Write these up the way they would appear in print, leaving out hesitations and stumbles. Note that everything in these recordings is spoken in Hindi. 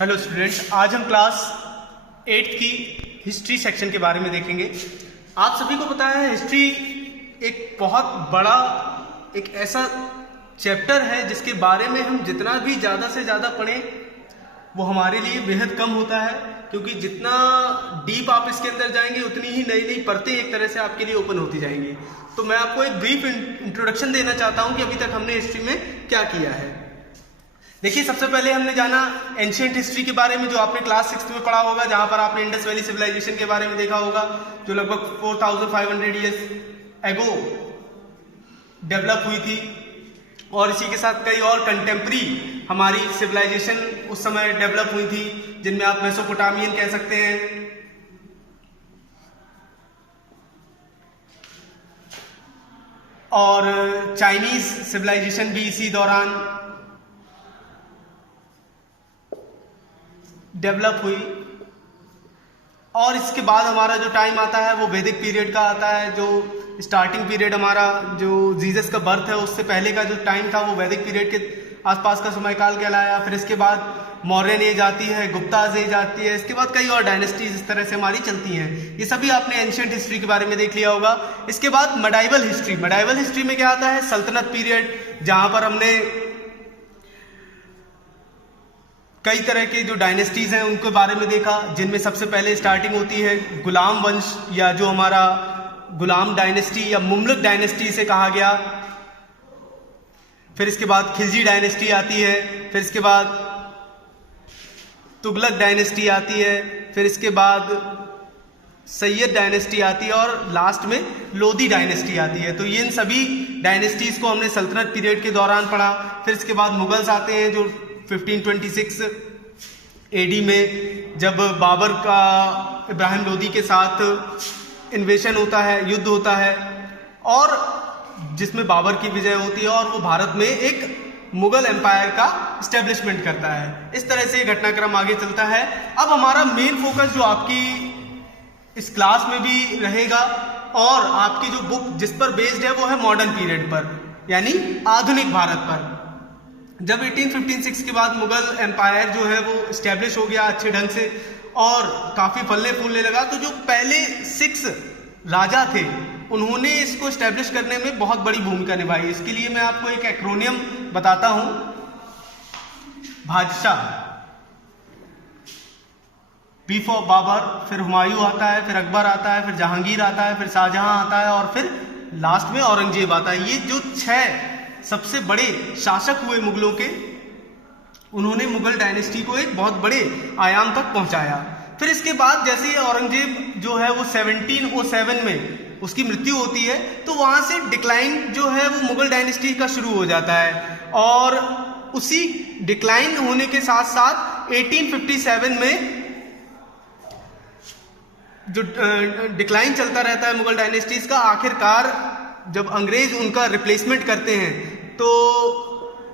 हेलो स्टूडेंट्स, आज हम क्लास 8 की हिस्ट्री सेक्शन के बारे में देखेंगे। आप सभी को पता है हिस्ट्री एक बहुत बड़ा एक ऐसा चैप्टर है जिसके बारे में हम जितना भी ज़्यादा से ज़्यादा पढ़ें वो हमारे लिए बेहद कम होता है, क्योंकि जितना डीप आप इसके अंदर जाएंगे उतनी ही नई नई परतें एक तरह से आपके लिए ओपन होती जाएंगी। तो मैं आपको एक ब्रीफ इंट्रोडक्शन देना चाहता हूँ कि अभी तक हमने हिस्ट्री में क्या किया है। देखिए, सबसे पहले हमने जाना एंशिएंट हिस्ट्री के बारे में, जो आपने क्लास 6 में पढ़ा होगा, जहां पर आपने इंडस वैली सिविलाइजेशन के बारे में देखा होगा, जो लगभग 4500 ईयर्स एगो डेवलप हुई थी। और इसी के साथ कई और कंटेम्प्री हमारी सिविलाइजेशन उस समय डेवलप हुई थी, जिनमें आप मेसोपोटामियन कह सकते हैं, और चाइनीज सिविलाइजेशन भी इसी दौरान डेवलप हुई। और इसके बाद हमारा जो टाइम आता है वो वैदिक पीरियड का आता है। जो स्टार्टिंग पीरियड हमारा जो जीसस का बर्थ है उससे पहले का जो टाइम था वो वैदिक पीरियड के आसपास का समय काल कहलाया। फिर इसके बाद मौर्यन एज आती है, गुप्ताज एज आती है, इसके बाद कई और डायनेस्टीज इस तरह से हमारी चलती हैं। ये सभी आपने एंशिएंट हिस्ट्री के बारे में देख लिया होगा। इसके बाद मेडाइवल हिस्ट्री। मेडाइवल हिस्ट्री में क्या आता है? सल्तनत पीरियड, जहां पर हमने कई तरह के जो डायनेस्टीज हैं उनके बारे में देखा, जिनमें सबसे पहले स्टार्टिंग होती है गुलाम वंश, या जो हमारा गुलाम डायनेस्टी या मुमलुक डायनेस्टी से कहा गया। फिर इसके बाद खिलजी डायनेस्टी आती है, फिर इसके बाद तुगलक डायनेस्टी आती है, फिर इसके बाद सैयद डायनेस्टी आती है, और लास्ट में लोधी डायनेस्टी आती है। तो ये इन सभी डायनेस्टीज को हमने सल्तनत पीरियड के दौरान पढ़ा। फिर इसके बाद मुगल्स आते हैं, जो 1526 एडी में, जब बाबर का इब्राहिम लोदी के साथ इन्वेशन होता है, युद्ध होता है, और जिसमें बाबर की विजय होती है और वो भारत में एक मुगल एम्पायर का एस्टेब्लिशमेंट करता है। इस तरह से घटनाक्रम आगे चलता है। अब हमारा मेन फोकस जो आपकी इस क्लास में भी रहेगा और आपकी जो बुक जिस पर बेस्ड है वो है मॉडर्न पीरियड पर, यानी आधुनिक भारत पर। जब 1856 के बाद मुगल एम्पायर जो है वो इस्टेब्लिश हो गया अच्छे ढंग से और काफ़ी फलने फूलने लगा, तो जो पहले 6 राजा थे उन्होंने इसको इस्टेब्लिश करने में बहुत बड़ी भूमिका निभाई। इसके लिए मैं आपको एक एक्रोनियम बताता हूं। बादशाह, बी फॉर बाबर, फिर हुमायूं आता है, फिर अकबर आता है, फिर जहांगीर आता है, फिर शाहजहां आता है, और फिर लास्ट में औरंगजेब आता है। ये जो 6 सबसे बड़े शासक हुए मुगलों के, उन्होंने मुगल डायनेस्टी को एक बहुत बड़े आयाम तक पहुंचाया। फिर इसके बाद जैसे ही औरंगजेब जो है वो 1707 में उसकी मृत्यु होती है, तो वहां से डिक्लाइन जो है वो मुगल डायनेस्टी का शुरू हो जाता है। और उसी डिक्लाइन होने के साथ साथ 1857 में जो डिक्लाइन चलता रहता है मुगल डायनेस्टीज का, आखिरकार जब अंग्रेज उनका रिप्लेसमेंट करते हैं तो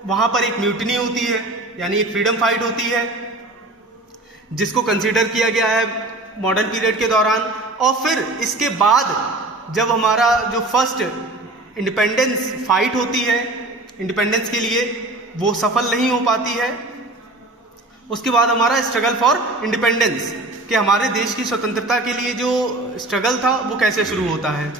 वहां पर एक म्यूटनी होती है, यानी एक फ्रीडम फाइट होती है, जिसको कंसीडर किया गया है मॉडर्न पीरियड के दौरान। और फिर इसके बाद जब हमारा जो फर्स्ट इंडिपेंडेंस फाइट होती है इंडिपेंडेंस के लिए, वो सफल नहीं हो पाती है। उसके बाद हमारा स्ट्रगल फॉर इंडिपेंडेंस, कि हमारे देश की स्वतंत्रता के लिए जो स्ट्रगल था वो कैसे शुरू होता है।